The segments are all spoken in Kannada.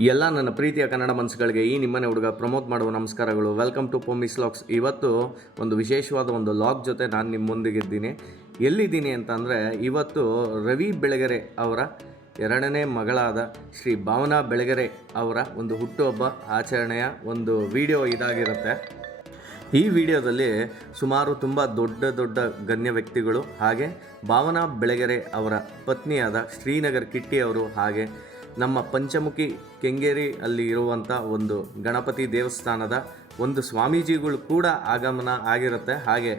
ಎಲ್ಲ ನನ್ನ ಪ್ರೀತಿಯ ಕನ್ನಡ ಮನಸ್ಸುಗಳಿಗೆ ಈ ನಿಮ್ಮನೆ ಹುಡುಗ ಪ್ರಮೋದ್ ಮಾಡುವ ನಮಸ್ಕಾರಗಳು. ವೆಲ್ಕಮ್ ಟು ಪೊಮ್ಮಿಸ್ ಲಾಗ್ಸ್. ಇವತ್ತು ಒಂದು ವಿಶೇಷವಾದ ಒಂದು ಲಾಗ್ ಜೊತೆ ನಾನು ನಿಮ್ಮ ಮುಂದಿಗಿದ್ದೀನಿ. ಎಲ್ಲಿದ್ದೀನಿ ಅಂತಂದರೆ, ಇವತ್ತು ರವಿ ಬೆಳಗೆರೆ ಅವರ ಎರಡನೇ ಮಗಳಾದ ಶ್ರೀ ಭಾವನಾ ಬೆಳಗೆರೆ ಅವರ ಒಂದು ಹುಟ್ಟುಹಬ್ಬ ಆಚರಣೆಯ ಒಂದು ವಿಡಿಯೋ ಇದಾಗಿರುತ್ತೆ. ಈ ವಿಡಿಯೋದಲ್ಲಿ ಸುಮಾರು ತುಂಬ ದೊಡ್ಡ ಗಣ್ಯ ವ್ಯಕ್ತಿಗಳು, ಹಾಗೆ ಭಾವನಾ ಬೆಳಗೆರೆ ಅವರ ಪತ್ನಿಯಾದ ಶ್ರೀನಗರ್ ಕಿಟ್ಟಿ ಅವರು, ಹಾಗೆ ನಮ್ಮ ಪಂಚಮುಖಿ ಕೆಂಗೇರಿ ಅಲ್ಲಿ ಇರುವಂಥ ಒಂದು ಗಣಪತಿ ದೇವಸ್ಥಾನದ ಒಂದು ಸ್ವಾಮೀಜಿಗಳು ಕೂಡ ಆಗಮನ ಆಗಿರುತ್ತೆ. ಹಾಗೆ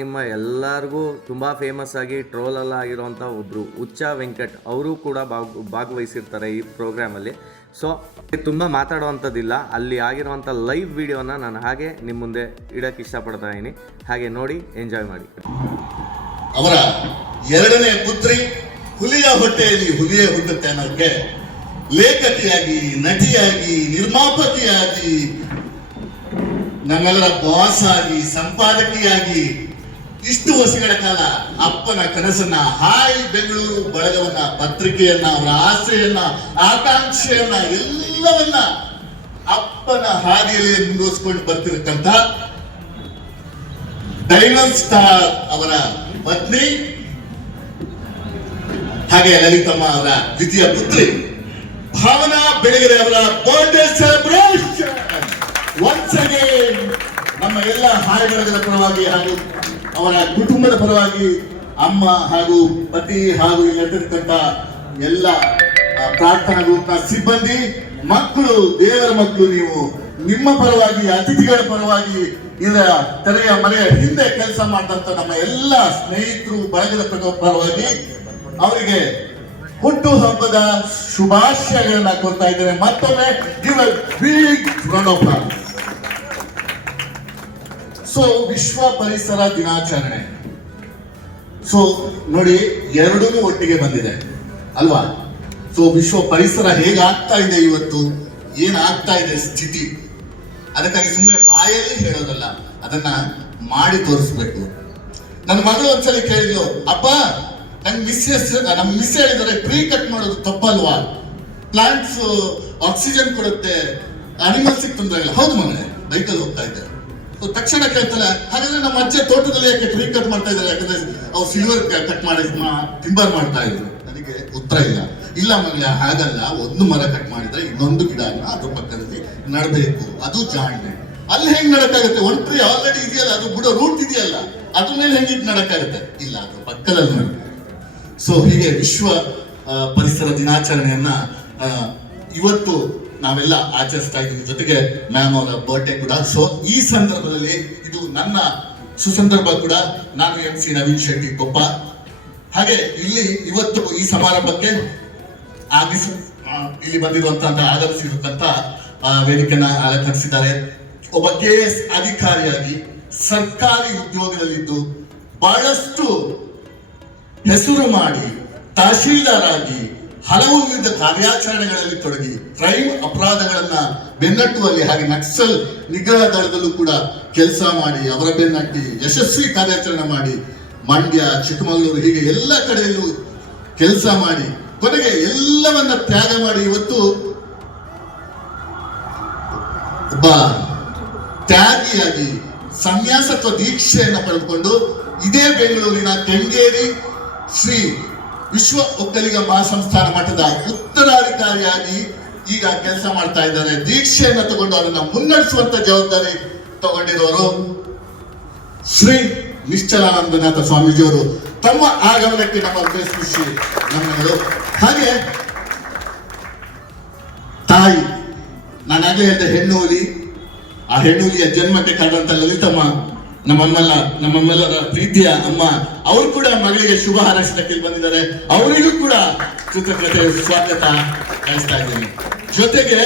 ನಿಮ್ಮ ಎಲ್ಲರಿಗೂ ತುಂಬ ಫೇಮಸ್ ಆಗಿ ಟ್ರೋಲೆಲ್ಲ ಆಗಿರುವಂಥ ಒಬ್ಬರು ಹುಚ್ಚ ವೆಂಕಟ್ ಅವರು ಕೂಡ ಭಾಗವಹಿಸಿರ್ತಾರೆ ಈ ಪ್ರೋಗ್ರಾಮಲ್ಲಿ. ಸೊ ತುಂಬ ಮಾತಾಡುವಂಥದ್ದಿಲ್ಲ, ಅಲ್ಲಿ ಆಗಿರುವಂಥ ಲೈವ್ ವಿಡಿಯೋನ ನಾನು ಹಾಗೆ ನಿಮ್ಮ ಮುಂದೆ ಇಡೋಕ್ಕೆ ಇಷ್ಟಪಡ್ತಾ ಇದ್ದೀನಿ. ಹಾಗೆ ನೋಡಿ, ಎಂಜಾಯ್ ಮಾಡಿ. ಅವರ ಎರಡನೇ ಪುತ್ರಿ ಹುಲಿಯ ಹೊಟ್ಟೆಯಲ್ಲಿ ಹುಲಿಯೇ ಹುಟ್ಟುತ್ತೆ ಅನ್ನೋಕ್ಕೆ ಲೇಖಕಿಯಾಗಿ, ನಟಿಯಾಗಿ, ನಿರ್ಮಾಪಕಿಯಾಗಿ, ನಮ್ಮೆಲ್ಲರ ಬಾಸ್ ಆಗಿ, ಸಂಪಾದಕಿಯಾಗಿ ಇಷ್ಟು ವರ್ಷಗಳ ಕಾಲ ಅಪ್ಪನ ಕನಸನ್ನ, ಹಾಯ್ ಬೆಂಗಳೂರು ಬಳಗವನ್ನ, ಪತ್ರಿಕೆಯನ್ನ, ಅವರ ಆಸೆಯನ್ನ, ಆಕಾಂಕ್ಷೆಯನ್ನ ಎಲ್ಲವನ್ನ ಅಪ್ಪನ ಹಾದಿಯಲ್ಲಿ ಮುಂದುವರಿಸಿಕೊಂಡು ಬರ್ತಿರತಕ್ಕಂಥ ಡೈಮಂಡ್ ಸ್ಟಾರ್ ಅವರ ಪತ್ನಿ, ಹಾಗೆ ಲಲಿತಮ್ಮ ಅವರ ದ್ವಿತೀಯ ಪುತ್ರಿ ಭಾವನಾ ಬೆಳಗೆರೆ ಅವರ ಬರ್ತ್ಡೇ ಸೆಲೆಬ್ರೇಷನ್ ಒನ್ಸ್ ಅಗೇನ್ ನಮ್ಮ ಎಲ್ಲ ಹಾಯ್ ಬಳಗದ ಪರವಾಗಿ ಹಾಗೂ ಅವರ ಕುಟುಂಬದ ಪರವಾಗಿ, ಅಮ್ಮ ಹಾಗೂ ಪತಿ ಹಾಗೂ ಇಲ್ಲಿರ್ತಕ್ಕಂಥ ಎಲ್ಲ ಪ್ರಾರ್ಥನಾ ಗ್ರೂಪ್ನ ಸಿಬ್ಬಂದಿ, ಮಕ್ಕಳು, ದೇವರ ಮಕ್ಕಳು, ನೀವು ನಿಮ್ಮ ಪರವಾಗಿ, ಅತಿಥಿಗಳ ಪರವಾಗಿ, ಇದರ ತೆರೆಯ ಮನೆಯ ಹಿಂದೆ ಕೆಲಸ ಮಾಡಿದಂತ ನಮ್ಮ ಎಲ್ಲ ಸ್ನೇಹಿತರು, ಬಳಗದ ಪರವಾಗಿ ಅವರಿಗೆ ಹುಟ್ಟು ಹಬ್ಬದ ಶುಭಾಶಯಗಳನ್ನ ಕೊಡ್ತಾ ಇದ್ದೇನೆ. ಮತ್ತೊಮ್ಮೆ give a big round of applause. So ವಿಶ್ವ ಪರಿಸರ ದಿನಾಚರಣೆ, ಸೊ ನೋಡಿ ಎರಡೂ ಒಟ್ಟಿಗೆ ಬಂದಿದೆ ಅಲ್ವಾ? ಸೊ ವಿಶ್ವ ಪರಿಸರ ಹೇಗಾಗ್ತಾ ಇದೆ ಇವತ್ತು, ಏನಾಗ್ತಾ ಇದೆ ಸ್ಥಿತಿ, ಅದಕ್ಕಾಗಿ ಸುಮ್ಮನೆ ಬಾಯಲ್ಲಿ ಹೇಳೋದಲ್ಲ, ಅದನ್ನ ಮಾಡಿ ತೋರಿಸ್ಬೇಕು. ನನ್ನ ಮಗಳು ಒಂದ್ಸಲಿ ಕೇಳಿದ್ಲು, ಅಪ್ಪ ನಮ್ಮ ಮಿಸ್ ಹೇಳಿದರೆ ಟ್ರೀ ಕಟ್ ಮಾಡೋದು ತಪ್ಪಲ್ವಾ? ಪ್ಲಾಂಟ್ಸ್ ಆಕ್ಸಿಜನ್ ಕೊಡುತ್ತೆ, ಅನಿಮಲ್ಸ್ ತೊಂದರೆ ಇಲ್ಲ. ಹೌದು ಮನೆ, ಬೈಕಲ್ಲಿ ಹೋಗ್ತಾ ಇದ್ದೆ, ತಕ್ಷಣ ಕೇಳ್ತಾರೆ, ಹಾಗಾದ್ರೆ ನಮ್ಮ ಅಜ್ಜೆ ತೋಟದಲ್ಲಿ ಯಾಕೆ ಟ್ರೀ ಕಟ್ ಮಾಡ್ತಾ ಇದ್ದಾರೆ? ಯಾಕಂದ್ರೆ ಅವ್ರು ಸಿಲ್ವರ್ ಕಟ್ ಮಾಡಿ ಟಿಂಬರ್ ಮಾಡ್ತಾ ಇದ್ರು. ನನಗೆ ಉತ್ತರ ಇಲ್ಲ ಮಗಳ, ಹಾಗಲ್ಲ, ಒಂದು ಮರ ಕಟ್ ಮಾಡಿದ್ರೆ ಇನ್ನೊಂದು ಗಿಡನ ಅದ್ರ ಪಕ್ಕದಲ್ಲಿ ನಡಬೇಕು, ಅದು ಜಾಣ್ಮೆ. ಅಲ್ಲಿ ಹೆಂಗ್ ನಡಕ್ಕಾಗುತ್ತೆ? ಒಂದು ಟ್ರೀ ಆಲ್ರೆಡಿ ಇದೆಯಲ್ಲ, ಅದು ಬಿಡೋ ರೂಟ್ ಇದೆಯಲ್ಲ, ಅದ್ರ ಮೇಲೆ ಹೆಂಗಿಟ್ಟು ನಡಕ್ಕಾಗುತ್ತೆ? ಇಲ್ಲ, ಅದ್ರ ಪಕ್ಕದಲ್ಲಿ ನಡಬೇಕು. ಸೊ ಹೀಗೆ ವಿಶ್ವ ಪರಿಸರ ದಿನಾಚರಣೆಯನ್ನ ಇವತ್ತು ನಾವೆಲ್ಲ ಆಚರಿಸ್ತಾ ಇದ್ದೀವಿ. ಜೊತೆಗೆ ಮ್ಯಾಮ್ ಅವರ ಬರ್ಡೇ ಕೂಡ. ಸೊ ಈ ಸಂದರ್ಭದಲ್ಲಿ ಇದು ನನ್ನ ಸುಸಂದರ್ಭ ಕೂಡ. ನಾನು MC ನವೀನ್ ಶೆಟ್ಟಿ ಕೊಪ್ಪ. ಹಾಗೆ ಇಲ್ಲಿ ಇವತ್ತು ಈ ಸಮಾರಂಭಕ್ಕೆ ಇಲ್ಲಿ ಆಗಮಿಸಿರುವಂತ ವೇದಿಕೆಯನ್ನ ಅಲಂಕರಿಸಿದ್ದಾರೆ. ಒಬ್ಬ KS ಅಧಿಕಾರಿಯಾಗಿ ಸರ್ಕಾರಿ ಉದ್ಯೋಗದಲ್ಲಿದ್ದು ಬಹಳಷ್ಟು ಹೆಸರು ಮಾಡಿ ತಹಶೀಲ್ದಾರ್ ಆಗಿ ಹಲವು ವಿವಿಧ ಕಾರ್ಯಾಚರಣೆಗಳಲ್ಲಿ ತೊಡಗಿ ಕ್ರೈಮ್ ಅಪರಾಧಗಳನ್ನ ಬೆನ್ನಟ್ಟುವಲ್ಲಿ, ಹಾಗೆ ನಕ್ಸಲ್ ನಿಗ್ರಹ ದಳದಲ್ಲೂ ಕೂಡ ಕೆಲಸ ಮಾಡಿ ಅವರ ಬೆನ್ನಟ್ಟಿ ಯಶಸ್ವಿ ಕಾರ್ಯಾಚರಣೆ ಮಾಡಿ ಮಂಡ್ಯ, ಚಿಕ್ಕಮಗಳೂರು, ಹೀಗೆ ಎಲ್ಲ ಕಡೆಯಲ್ಲೂ ಕೆಲಸ ಮಾಡಿ ಕೊನೆಗೆ ಎಲ್ಲವನ್ನ ತ್ಯಾಗ ಮಾಡಿ ಇವತ್ತು ಒಬ್ಬ ತ್ಯಾಗಿಯಾಗಿ ಸನ್ಯಾಸತ್ವ ದೀಕ್ಷೆಯನ್ನ ಪಡೆದುಕೊಂಡು ಇದೇ ಬೆಂಗಳೂರಿನ ಕೆಂಗೇರಿ ಶ್ರೀ ವಿಶ್ವ ಒಕ್ಕಲಿಗ ಮಹಾಸಂಸ್ಥಾನ ಮಠದ ಉತ್ತರಾಧಿಕಾರಿಯಾಗಿ ಈಗ ಕೆಲಸ ಮಾಡ್ತಾ ಇದ್ದಾರೆ. ದೀಕ್ಷೆಯನ್ನು ತಗೊಂಡು ಅದನ್ನ ಮುನ್ನಡೆಸುವಂತ ಜವಾಬ್ದಾರಿ ತಗೊಂಡಿರೋರು ಶ್ರೀ ನಿಶ್ಚಲಾನಂದನಾಥ ಸ್ವಾಮೀಜಿಯವರು. ತಮ್ಮ ಆಗಮನಕ್ಕೆ ನಮ್ಮ ಖುಷಿ ನಮ್ಮಗಳು. ಹಾಗೆ ತಾಯಿ, ನಾನಾಗಲೇ ಹೇಳಿದೆ ಹೆಣ್ಣು ಹುಲಿ, ಆ ಹೆಣ್ಣು ಹುಲಿಯ ಜನ್ಮಕ್ಕೆ ಕಾರಣಂತ ಲಲಿತಮ್ಮ, ನಮ್ಮಮ್ಮೆಲ್ಲರ ಪ್ರೀತಿಯ ಅಮ್ಮ, ಅವರು ಕೂಡ ಮಗಳಿಗೆ ಶುಭ ಹಾರೈಸಕ್ಕೆ ಬಂದಿದ್ದಾರೆ. ಅವರಿಗೂ ಕೂಡ ಕೃತಜ್ಞತೆ, ಸ್ವಾಗತ ಬಯಸ್ತಾ ಇದ್ದೀನಿ. ಜೊತೆಗೆ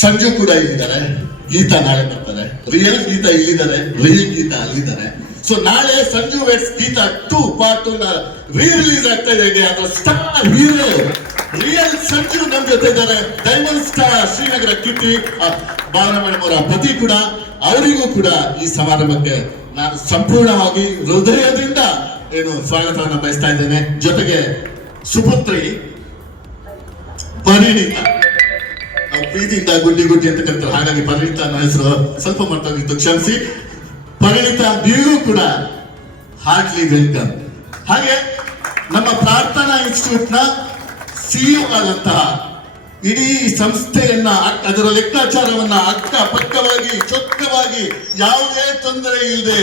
ಸಂಜು ಕೂಡ ಇಲ್ಲಿದ್ದಾರೆ, ಗೀತಾ ನಾಳೆ ಬರ್ತಾರೆ, ರಿಯಲ್ ಗೀತಾ ಇಲ್ಲಿದ್ದಾರೆ, ರಿಯಲ್ ಗೀತಾ ಅಲ್ಲಿದ್ದಾರೆ. ಸೊ ನಾಳೆ Sanju weds Geetha 2 part 2 release ಆಗ್ತಾ ಇದೆ. ಅದರ ಸ್ಟಾರ್ ಹೀರೋ ರಿಯಲ್ ಸಂಜು ನಮ್ಮ ಜೊತೆ ಇದ್ದಾರೆ. Diamond star Srinagar Kitty, Bhavana madam ಅವರ ಪತಿ ಕೂಡ. ಅವರಿಗೂ ಕೂಡ ಈ ಸಮಾರಂಭಕ್ಕೆ ನಾನು ಸಂಪೂರ್ಣವಾಗಿ ಹೃದಯದಿಂದ ಸ್ವಾಗತವನ್ನು ಬಯಸ್ತಾ ಇದ್ದೇನೆ. ಜೊತೆಗೆ ಸುಪುತ್ರಿ ಪರಿಣಿತ. ನಾವು ಪ್ರೀತಿಯಿಂದ ಗುಡ್ಡಿ ಅಂತ ಕರೀತಾರೆ, ಹಾಗಾಗಿ ಪರಿಣಿತ ಅನ್ನೋ ಹೆಸರು ಸ್ವಲ್ಪ ಮರ್ತೋಗಿತ್ತು, ಕ್ಷಮಿಸಿ. ಪರಿಣಿತ ನೀವು ಕೂಡ ಹಾರ್ಟ್ಲಿ ವೆಲ್ಕಮ್. ಹಾಗೆ ನಮ್ಮ ಪ್ರಾರ್ಥನಾ ಇನ್ಸ್ಟಿಟ್ಯೂಟ್ ನ ಸಿಇಒ ಆದಂತಹ, ಇಡೀ ಸಂಸ್ಥೆಯನ್ನ ಅದರ ಲೆಕ್ಕಾಚಾರವನ್ನ ಅಕ್ಕ ಪಕ್ಕವಾಗಿ ಚೊಕ್ಕವಾಗಿ ಯಾವುದೇ ತೊಂದರೆ ಇಲ್ಲದೆ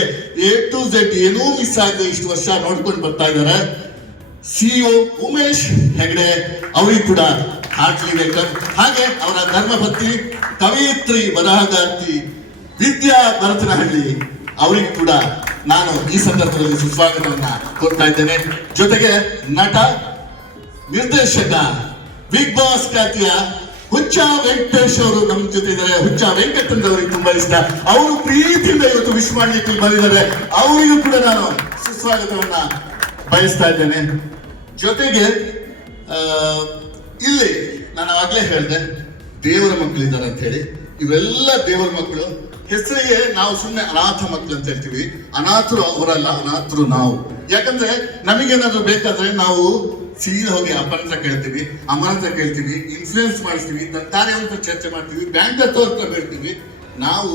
A to Z ಏನೂ ಮಿಸ್ ಆಗದೆ ಇಷ್ಟು ವರ್ಷ ನೋಡ್ಕೊಂಡು ಬರ್ತಾ ಇದ್ದಾರೆ ಸಿಇಒ ಉಮೇಶ್ ಹೆಗಡೆ, ಅವರಿಗೂ ಕೂಡ ಹಾರ್ಟ್ಲಿ ವೆಲ್ಕಮ್. ಹಾಗೆ ಅವರ ಧರ್ಮಪತ್ನಿ ಕವಯಿತ್ರಿ ಬರಹಗಾರ್ತಿ ವಿದ್ಯಾ ಭರತನಹಳ್ಳಿ, ಅವರಿಗೂ ಕೂಡ ನಾನು ಈ ಸಂದರ್ಭದಲ್ಲಿ ಸುಸ್ವಾಗತವನ್ನ ಕೊಡ್ತಾ ಇದ್ದೇನೆ. ಜೊತೆಗೆ ನಟ ನಿರ್ದೇಶಕ ಬಿಗ್ ಬಾಸ್ ಖ್ಯಾತಿಯ ಹುಚ್ಚ ವೆಂಕಟೇಶ್ ಅವರು ನಮ್ಮ ಜೊತೆ ಇದ್ದಾರೆ. ಹುಚ್ಚ ವೆಂಕಟ್ ಅಂದ್ರೆ ಅವರಿಗೆ ತುಂಬಾ ಇಷ್ಟ, ಅವರು ಪ್ರೀತಿಯಿಂದ ಇವತ್ತು ವಿಶ್ ಮಾಡ್ಲಿಕ್ಕೆ ಬಂದಿದ್ದಾರೆ. ಅವರಿಗೂ ಕೂಡ ನಾನು ಸುಸ್ವಾಗತವನ್ನ ಬಯಸ್ತಾ ಇದ್ದೇನೆ. ಜೊತೆಗೆ ಇಲ್ಲಿ ನಾನು ಆಗ್ಲೇ ಹೇಳಿದೆ ದೇವರ ಮಕ್ಕಳಿದ್ದಾರೆ ಅಂತ ಹೇಳಿ. ಇವೆಲ್ಲ ದೇವರ ಮಕ್ಕಳು. ಹೆಸರಿಗೆ ನಾವು ಸುಮ್ಮನೆ ಅನಾಥ ಮಕ್ಕಳು ಅಂತ ಹೇಳ್ತೀವಿ. ಅನಾಥರು ಅವರಲ್ಲ, ಅನಾಥರು ನಾವು. ಯಾಕಂದ್ರೆ ನಮಗೇನಾದ್ರು ಬೇಕಾದ್ರೆ ನಾವು ಸೀದಾ ಹೋಗಿ ಅಪ್ಪನ ಹತ್ರ ಕೇಳ್ತೀವಿ, ಅಮ್ಮನ ಹತ್ರ ಕೇಳ್ತೀವಿ, ಇನ್ಫ್ಲೂಯೆನ್ಸ್ ಮಾಡಿಸ್ತೀವಿ, ಕಾರ್ಯಗಳ ಹತ್ರ ಚರ್ಚೆ ಮಾಡ್ತೀವಿ, ಬ್ಯಾಂಕ್ ಹತ್ರ ಹೇಳ್ತೀವಿ. ನಾವು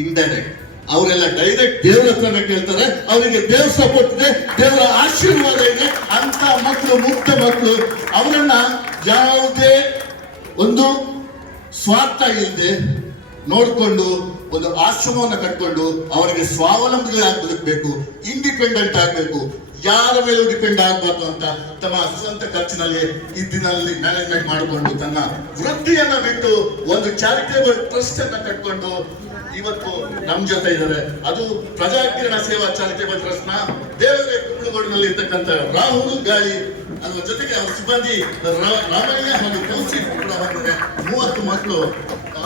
ಇಂಡೈರೆಕ್ಟ್, ಅವರೆಲ್ಲ ಡೈರೆಕ್ಟ್ ದೇವರ ಹತ್ರನೇ ಕೇಳ್ತಾರೆ. ಅವರಿಗೆ ದೇವ್ರ ಸಪೋರ್ಟ್ ಇದೆ, ದೇವರ ಆಶೀರ್ವಾದ ಇದೆ. ಅಂತ ಮಕ್ಕಳು, ಮುಕ್ತ ಮಕ್ಕಳು, ಅವರನ್ನ ಯಾವುದೇ ಒಂದು ಸ್ವಾರ್ಥ ಇಲ್ಲದೆ ನೋಡಿಕೊಂಡು ಒಂದು ಆಶ್ರಮವನ್ನು ಕಟ್ಕೊಂಡು ಅವರಿಗೆ ಸ್ವಾವಲಂಬಿಗಳಾಗಿ ಬದುಕಬೇಕು, ಇಂಡಿಪೆಂಡೆಂಟ್ ಆಗಬೇಕು, ಯಾರ ಮೇಲೂ ಡಿಪೆಂಡ್ ಆಗಬಾರ್ದು ಅಂತ ತಮ್ಮ ಸ್ವಂತ ಖರ್ಚಿನಲ್ಲಿ ಇದ್ದಿನಲ್ಲಿ ಮ್ಯಾನೇಜ್ಮೆಂಟ್ ಮಾಡಿಕೊಂಡು ತನ್ನ ವೃತ್ತಿಯನ್ನ ಬಿಟ್ಟು ಒಂದು ಚಾರಿಟೇಬಲ್ ಟ್ರಸ್ಟ್ ಅನ್ನ ಕಟ್ಕೊಂಡು ಇವತ್ತು ನಮ್ ಜೊತೆ ಇದ್ದಾರೆ. ಅದು ಪ್ರಜಾಕಿರಣ ಸೇವಾ ಚಾರಿಟೇಬಲ್ ಟ್ರಸ್ಟ್ ನ ದೇವರೇ ಕುಂಬಳಗೋಡಿನಲ್ಲಿ ಇರ್ತಕ್ಕಂಥ ರಾಹುಲ್ ಗಾಳಿ, ಅದರ ಜೊತೆಗೆ ಅವರ ಸಿಬ್ಬಂದಿ ರಾಮಯ್ಯ ಹಾಗೂ ಕೌಶಿಕ್ ಕೂಡ ಬಂದಿದೆ. 30 ಮಕ್ಕಳು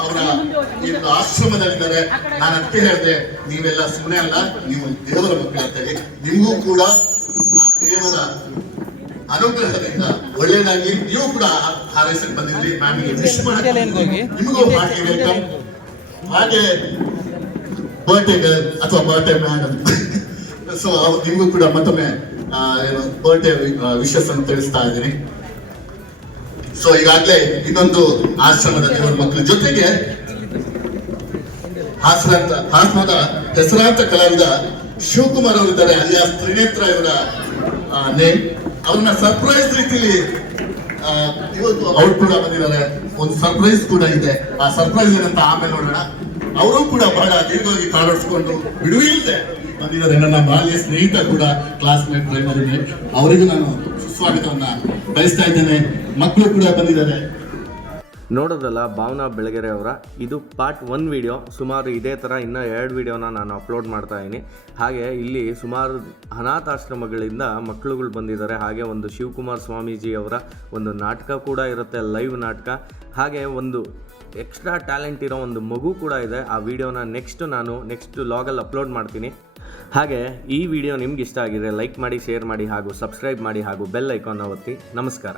ಅವರ ಈ ಆಶ್ರಮದಲ್ಲಿದ್ದಾರೆ. ನಾನು ಅದಕ್ಕೆ ಹೇಳಿದೆ, ನೀವೆಲ್ಲ ಸುಮ್ಮನೆ ಅಲ್ಲ, ನೀವು ದೇವರ ಮಕ್ಕಳು ಅಂತ ಹೇಳಿ. ನಿಮಗೂ ಕೂಡ ಆ ದೇವರ ಅನುಗ್ರಹದಿಂದ ಒಳ್ಳೆಯದಾಗಿ ನೀವು ಕೂಡ ಹಾರೈಸಕ್ಕೆ ಬಂದಿದ್ರಿ. ನಾನು ವಿಶ್ ಮಾಡಿ ನಿಮಗೂ ಹಾಗೆ ವೆಲ್ಕಮ್. ಹಾಗೆ ಬರ್ಡೇ ಗರ್ಲ್ ಅಥವಾ ಬರ್ಡೇ ಮ್ಯಾಡಮ್, ಸೊ ನಿಮಗೂ ಕೂಡ ಮತ್ತೊಮ್ಮೆ ಏನು ಬರ್ಡೇ ವಿಶಸ್ ಅನ್ನು ತಿಳಿಸ್ತಾ ಇದ್ದೀನಿ. ಸೊ ಈಗಾಗಲೇ ಇನ್ನೊಂದು ಆಶ್ರಮದ ದೇವರ ಮಕ್ಕಳ ಜೊತೆಗೆ ಹಾಸನದ ಹೆಸರಾಂತ ಕಲಾವಿದ ಶಿವಕುಮಾರ್ ಅವರಿದ್ದಾರೆ, ಅಲಿಯಾಸ್ ತ್ರಿನೇತ್ರ ಇವರ ನೇಮ್. ಅವ್ರನ್ನ ಸರ್ಪ್ರೈಸ್ ರೀತಿಯಲ್ಲಿ ಇವತ್ತು ಅವ್ರು ಕೂಡ ಬಂದಿದ್ದಾರೆ. ಒಂದು ಸರ್ಪ್ರೈಸ್ ಕೂಡ ಇದೆ. ಆ ಸರ್ಪ್ರೈಸ್ ಏನಂತ ಆಮೇಲೆ ನೋಡೋಣ. ಅವರು ಕೂಡ ಬಹಳ ದೀರ್ಘವಾಗಿ ಕಾಡಿಸ್ಕೊಂಡು ಬಿಡುವಿಲ್ಲದೆ ಬಂದಿದ್ದಾರೆ. ನನ್ನ ಬಾಲ್ಯ ಸ್ನೇಹಿತ ಕೂಡ, ಕ್ಲಾಸ್ಮೇಟ್, ಪ್ರೈಮರಿ ಮೇಟ್. ಅವರಿಗೂ ನಾನು ಸುಸ್ವಾಗತವನ್ನ ಬಯಸ್ತಾ ಇದ್ದೇನೆ. ಮಕ್ಕಳು ಕೂಡ ಬಂದಿದ್ದಾರೆ. ನೋಡೋದಲ್ಲ ಭಾವನಾ ಬೆಳಗೆರೆ ಅವರ ಇದು ಪಾರ್ಟ್ 1 ವಿಡಿಯೋ. ಸುಮಾರು ಇದೇ ಥರ ಇನ್ನೂ 2 ವಿಡಿಯೋನ ನಾನು ಅಪ್ಲೋಡ್ ಮಾಡ್ತಾ ಇದ್ದೀನಿ. ಹಾಗೆ ಇಲ್ಲಿ ಸುಮಾರು ಅನಾಥಾಶ್ರಮಗಳಿಂದ ಮಕ್ಕಳುಗಳು ಬಂದಿದ್ದಾರೆ. ಹಾಗೆ ಒಂದು ಶಿವಕುಮಾರ್ ಸ್ವಾಮೀಜಿ ಅವರ ಒಂದು ನಾಟಕ ಕೂಡ ಇರುತ್ತೆ, ಲೈವ್ ನಾಟಕ. ಹಾಗೆ ಒಂದು ಎಕ್ಸ್ಟ್ರಾ ಟ್ಯಾಲೆಂಟ್ ಇರೋ ಒಂದು ಮಗು ಕೂಡ ಇದೆ. ಆ ವಿಡಿಯೋನ ನೆಕ್ಸ್ಟ್ ಲಾಗಲ್ಲಿ ಅಪ್ಲೋಡ್ ಮಾಡ್ತೀನಿ. ಹಾಗೆ ಈ ವಿಡಿಯೋ ನಿಮ್ಗೆ ಇಷ್ಟ ಆಗಿದೆ ಲೈಕ್ ಮಾಡಿ, ಶೇರ್ ಮಾಡಿ ಹಾಗೂ ಸಬ್ಸ್ಕ್ರೈಬ್ ಮಾಡಿ ಹಾಗೂ ಬೆಲ್ ಐಕಾನ್ ಒತ್ತಿ. ನಮಸ್ಕಾರ.